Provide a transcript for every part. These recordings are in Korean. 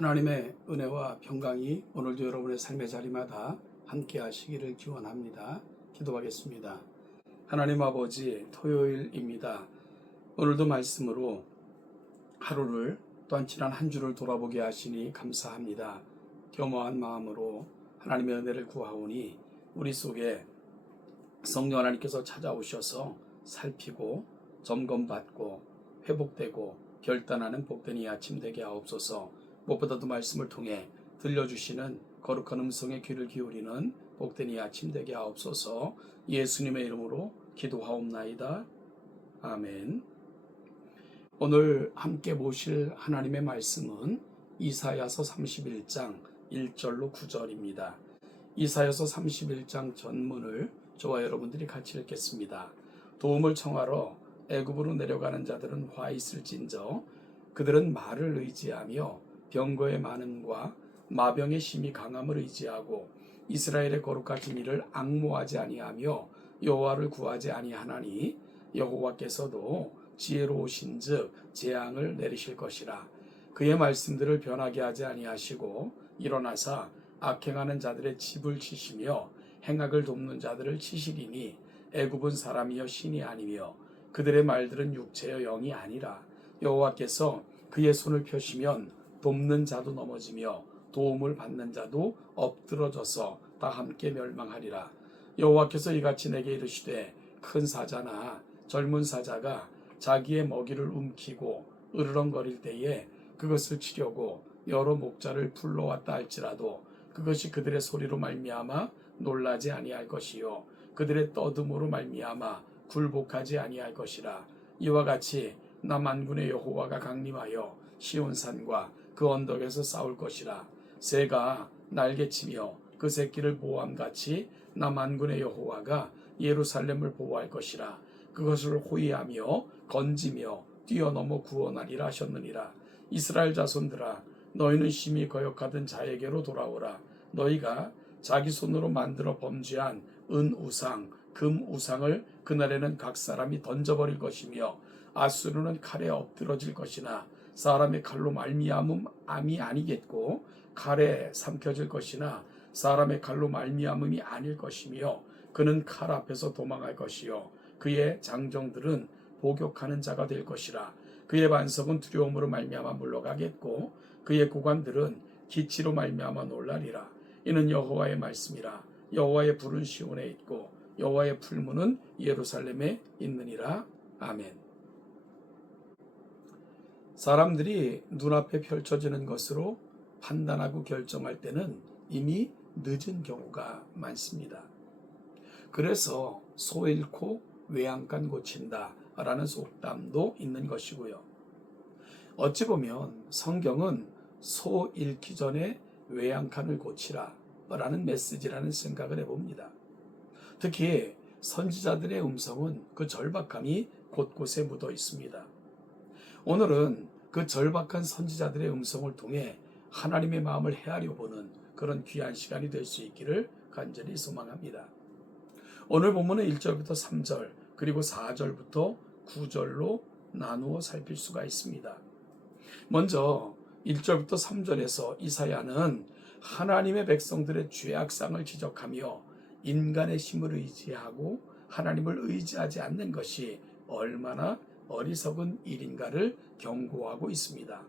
하나님의 은혜와 평강이 오늘도 여러분의 삶의 자리마다 함께 하시기를 기원합니다. 기도하겠습니다. 하나님 아버지, 토요일입니다. 오늘도 말씀으로 하루를 또한 지난 한 주를 돌아보게 하시니 감사합니다. 겸허한 마음으로 하나님의 은혜를 구하오니 우리 속에 성령 하나님께서 찾아오셔서 살피고 점검받고 회복되고 결단하는 복된 이 아침 되게 하옵소서. 무엇보다도 말씀을 통해 들려주시는 거룩한 음성에 귀를 기울이는 복된 이 아침 되게 하옵소서. 예수님의 이름으로 기도하옵나이다. 아멘. 오늘 함께 보실 하나님의 말씀은 이사야서 31장 1절로 9절입니다. 이사야서 31장 전문을 저와 여러분들이 같이 읽겠습니다. 도움을 청하러 애굽으로 내려가는 자들은 화 있을진저 그들은 말을 의지하며 병거의 많음과 마병의 심히 강함을 의지하고 이스라엘의 거룩하신 이를 앙모하지 아니하며 여호와를 구하지 아니하나니 여호와께서도 지혜로우신즉 재앙을 내리실 것이라. 그의 말씀들을 변하게 하지 아니하시고 일어나사 악행하는 자들의 집을 치시며 행악을 돕는 자들을 치시리니 애굽은 사람이여 신이 아니며 그들의 말들은 육체여 영이 아니라. 여호와께서 그의 손을 펴시면 돕는 자도 넘어지며 도움을 받는 자도 엎드러져서 다 함께 멸망하리라. 여호와께서 이같이 내게 이르시되 큰 사자나 젊은 사자가 자기의 먹이를 움키고 으르렁거릴 때에 그것을 치려고 여러 목자를 불러왔다 할지라도 그것이 그들의 소리로 말미암아 놀라지 아니할 것이요 그들의 떠듬으로 말미암아 굴복하지 아니할 것이라. 이와 같이 나 만군의 여호와가 강림하여 시온산과 그 언덕에서 싸울 것이라. 새가 날개치며 그 새끼를 보호함같이 나 만군의 여호와가 예루살렘을 보호할 것이라. 그것을 호위하며 건지며 뛰어넘어 구원하리라 하셨느니라. 이스라엘 자손들아, 너희는 심히 거역하던 자에게로 돌아오라. 너희가 자기 손으로 만들어 범죄한 은우상 금우상을 그날에는 각 사람이 던져버릴 것이며 아수르는 칼에 엎드러질 것이나 사람의 칼로 말미암음이 아니겠고 칼에 삼켜질 것이나 사람의 칼로 말미암음이 아닐 것이며 그는 칼 앞에서 도망할 것이요 그의 장정들은 복역하는 자가 될 것이라. 그의 반석은 두려움으로 말미암아 물러가겠고 그의 고관들은 기치로 말미암아 놀라리라. 이는 여호와의 말씀이라. 여호와의 불은 시온에 있고 여호와의 풀무는 예루살렘에 있느니라. 아멘. 사람들이 눈앞에 펼쳐지는 것으로 판단하고 결정할 때는 이미 늦은 경우가 많습니다. 그래서 소 잃고 외양간 고친다 라는 속담도 있는 것이고요. 어찌 보면 성경은 소 잃기 전에 외양간을 고치라 라는 메시지라는 생각을 해봅니다. 특히 선지자들의 음성은 그 절박함이 곳곳에 묻어 있습니다. 오늘은 그 절박한 선지자들의 음성을 통해 하나님의 마음을 헤아려 보는 그런 귀한 시간이 될 수 있기를 간절히 소망합니다. 오늘 본문은 1절부터 3절 그리고 4절부터 9절로 나누어 살필 수가 있습니다. 먼저 1절부터 3절에서 이사야는 하나님의 백성들의 죄악상을 지적하며 인간의 힘을 의지하고 하나님을 의지하지 않는 것이 얼마나 어리석은 일인가를 경고하고 있습니다.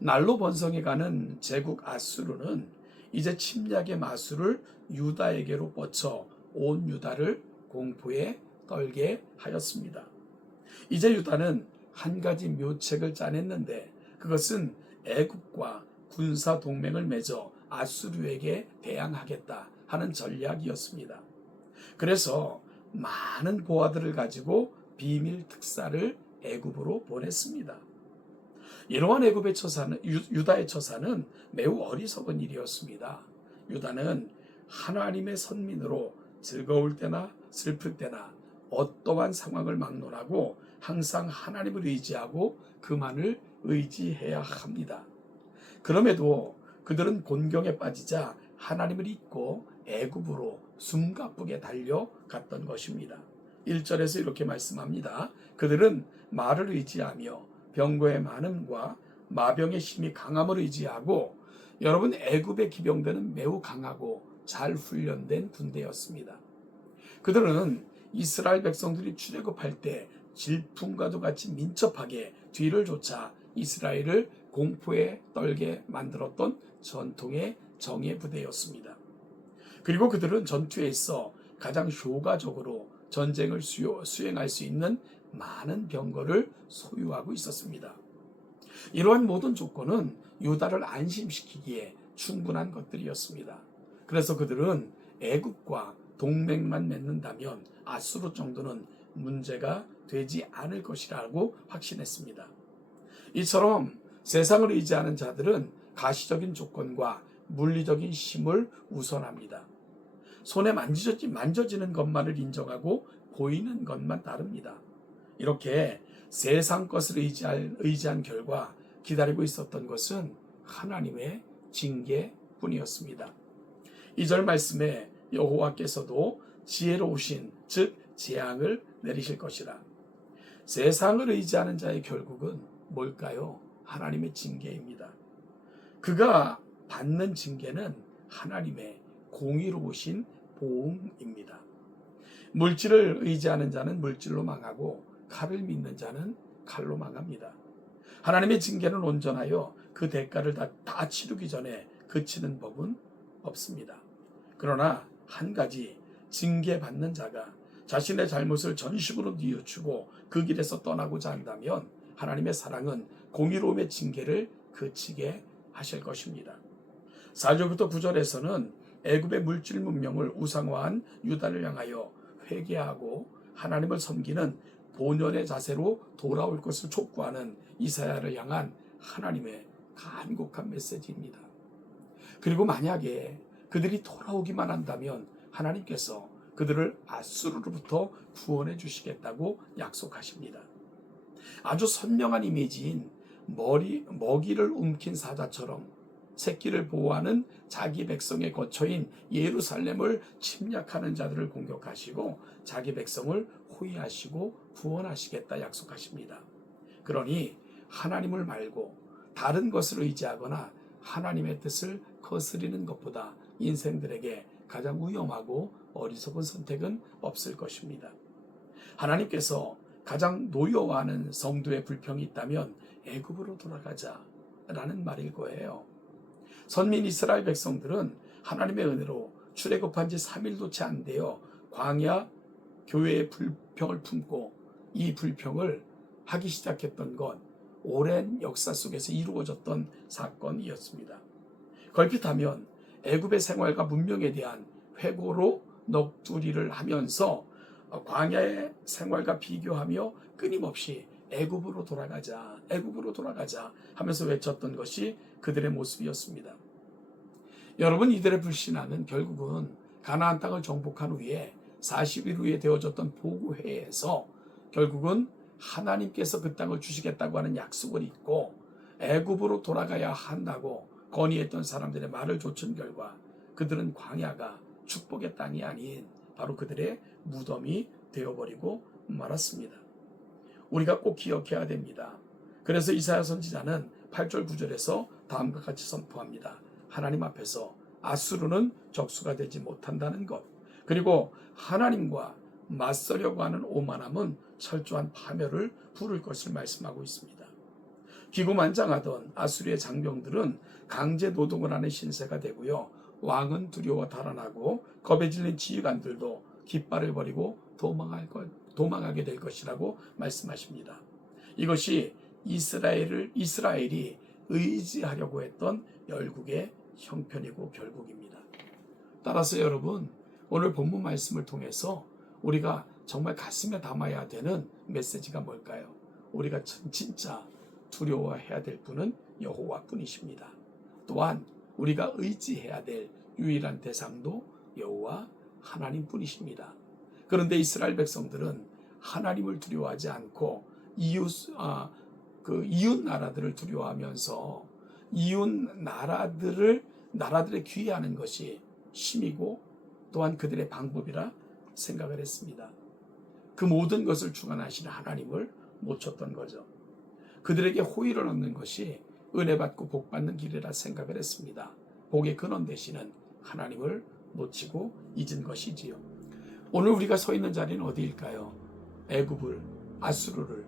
날로 번성해가는 제국 아수르는 이제 침략의 마술을 유다에게로 뻗쳐 온 유다를 공포에 떨게 하였습니다. 이제 유다는 한 가지 묘책을 짜냈는데 그것은 애굽과 군사 동맹을 맺어 아수르에게 대항하겠다 하는 전략이었습니다. 그래서 많은 보아들을 가지고 비밀 특사를 애굽으로 보냈습니다. 이러한 애굽의 처사는 유다의 처사는 매우 어리석은 일이었습니다. 유다는 하나님의 선민으로 즐거울 때나 슬플 때나 어떠한 상황을 막론하고 항상 하나님을 의지하고 그만을 의지해야 합니다. 그럼에도 그들은 곤경에 빠지자 하나님을 잊고 애굽으로 숨가쁘게 달려갔던 것입니다. 1절에서 이렇게 말씀합니다. 그들은 말을 의지하며 병거의 많음과 마병의 힘이 강함을 의지하고 여러분 애굽의 기병대는 매우 강하고 잘 훈련된 군대였습니다. 그들은 이스라엘 백성들이 출애굽할 때 질풍과도 같이 민첩하게 뒤를 쫓아 이스라엘을 공포에 떨게 만들었던 전통의 정예 부대였습니다. 그리고 그들은 전투에 있어 가장 효과적으로 전쟁을 수행할 수 있는 많은 병거를 소유하고 있었습니다. 이러한 모든 조건은 유다를 안심시키기에 충분한 것들이었습니다. 그래서 그들은 애굽과 동맹만 맺는다면 아수르 정도는 문제가 되지 않을 것이라고 확신했습니다. 이처럼 세상을 의지하는 자들은 가시적인 조건과 물리적인 힘을 우선합니다. 손에 만져지는 것만을 인정하고 보이는 것만 따릅니다. 이렇게 세상 것을 의지한 결과 기다리고 있었던 것은 하나님의 징계뿐이었습니다. 2절 말씀에 여호와께서도 지혜로우신 즉 재앙을 내리실 것이라. 세상을 의지하는 자의 결국은 뭘까요? 하나님의 징계입니다. 그가 받는 징계는 하나님의 공의로우신 보응입니다. 물질을 의지하는 자는 물질로 망하고 칼을 믿는 자는 칼로 망합니다. 하나님의 징계는 온전하여 그 대가를 다 치르기 전에 그치는 법은 없습니다. 그러나 한 가지, 징계받는 자가 자신의 잘못을 전식으로 뉘우치고 그 길에서 떠나고자 한다면 하나님의 사랑은 공의로움의 징계를 그치게 하실 것입니다. 4절부터 9절에서는 애굽의 물질 문명을 우상화한 유다를 향하여 회개하고 하나님을 섬기는 본연의 자세로 돌아올 것을 촉구하는 이사야를 향한 하나님의 간곡한 메시지입니다. 그리고 만약에 그들이 돌아오기만 한다면 하나님께서 그들을 아수르로부터 구원해 주시겠다고 약속하십니다. 아주 선명한 이미지인 먹이를 움킨 사자처럼 새끼를 보호하는 자기 백성의 거처인 예루살렘을 침략하는 자들을 공격하시고 자기 백성을 호위하시고 구원하시겠다 약속하십니다. 그러니 하나님을 말고 다른 것을 의지하거나 하나님의 뜻을 거스리는 것보다 인생들에게 가장 위험하고 어리석은 선택은 없을 것입니다. 하나님께서 가장 노여워하는 성도의 불평이 있다면 애굽으로 돌아가자라는 말일 거예요. 선민 이스라엘 백성들은 하나님의 은혜로 출애굽한 지 3일도 채 안 되어 광야 교회의 불평을 품고 이 불평을 하기 시작했던 건 오랜 역사 속에서 이루어졌던 사건이었습니다. 걸핏하면 애굽의 생활과 문명에 대한 회고로 넋두리를 하면서 광야의 생활과 비교하며 끊임없이 애굽으로 돌아가자 하면서 외쳤던 것이 그들의 모습이었습니다. 여러분, 이들의 불신앙은 결국은 가나안 땅을 정복한 후에 40일 후에 되어졌던 보고회에서 결국은 하나님께서 그 땅을 주시겠다고 하는 약속을 잊고 애굽으로 돌아가야 한다고 건의했던 사람들의 말을 좇은 결과 그들은 광야가 축복의 땅이 아닌 바로 그들의 무덤이 되어버리고 말았습니다. 우리가 꼭 기억해야 됩니다. 그래서 이사야 선지자는 8절 9절에서 다음과 같이 선포합니다. 하나님 앞에서 아수르는 적수가 되지 못한다는 것, 그리고 하나님과 맞서려고 하는 오만함은 철저한 파멸을 부를 것을 말씀하고 있습니다. 기고만장하던 아수르의 장병들은 강제 노동을 하는 신세가 되고요, 왕은 두려워 달아나고 겁에 질린 지휘관들도 깃발을 버리고 도망하게 될 것이라고 말씀하십니다. 이것이 이스라엘이 의지하려고 했던 열국의 형편이고 결국입니다. 따라서 여러분, 오늘 본문 말씀을 통해서 우리가 정말 가슴에 담아야 되는 메시지가 뭘까요? 우리가 진짜 두려워해야 될 분은 여호와뿐이십니다. 또한 우리가 의지해야 될 유일한 대상도 여호와 하나님뿐이십니다. 그런데 이스라엘 백성들은 하나님을 두려워하지 않고 이웃 나라들을 두려워하면서 이웃 나라들의 귀해하는 것이 힘이고 또한 그들의 방법이라 생각을 했습니다. 그 모든 것을 주관하시는 하나님을 못 쳤던 거죠. 그들에게 호의를 얻는 것이 은혜 받고 복 받는 길이라 생각을 했습니다. 복의 근원 되시는 하나님을 놓치고 잊은 것이지요. 오늘 우리가 서 있는 자리는 어디일까요? 애굽을, 아수르를,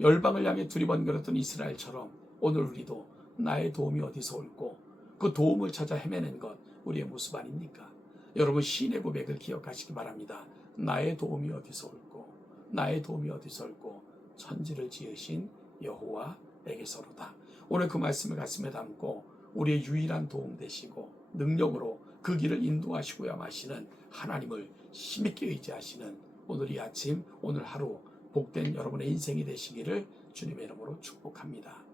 열방을 향해 두리번거렸던 이스라엘처럼 오늘 우리도 나의 도움이 어디서 올고 그 도움을 찾아 헤매는 것 우리의 모습 아닙니까? 여러분, 시인의 고백을 기억하시기 바랍니다. 나의 도움이 어디서 올고 나의 도움이 어디서 올고 천지를 지으신 여호와에게서로다. 오늘 그 말씀을 가슴에 담고 우리의 유일한 도움 되시고 능력으로 그 길을 인도하시고야 마시는 하나님을 힘있게 의지하시는 오늘 이 아침, 오늘 하루 복된 여러분의 인생이 되시기를 주님의 이름으로 축복합니다.